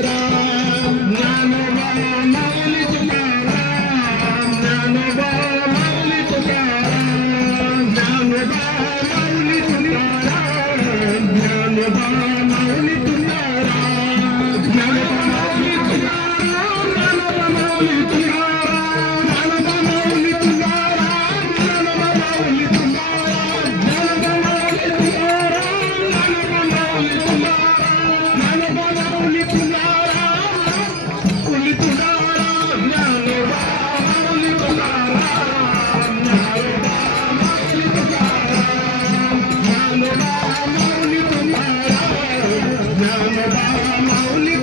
Nana, nana, nana. Mauli, Mauli, Mauli,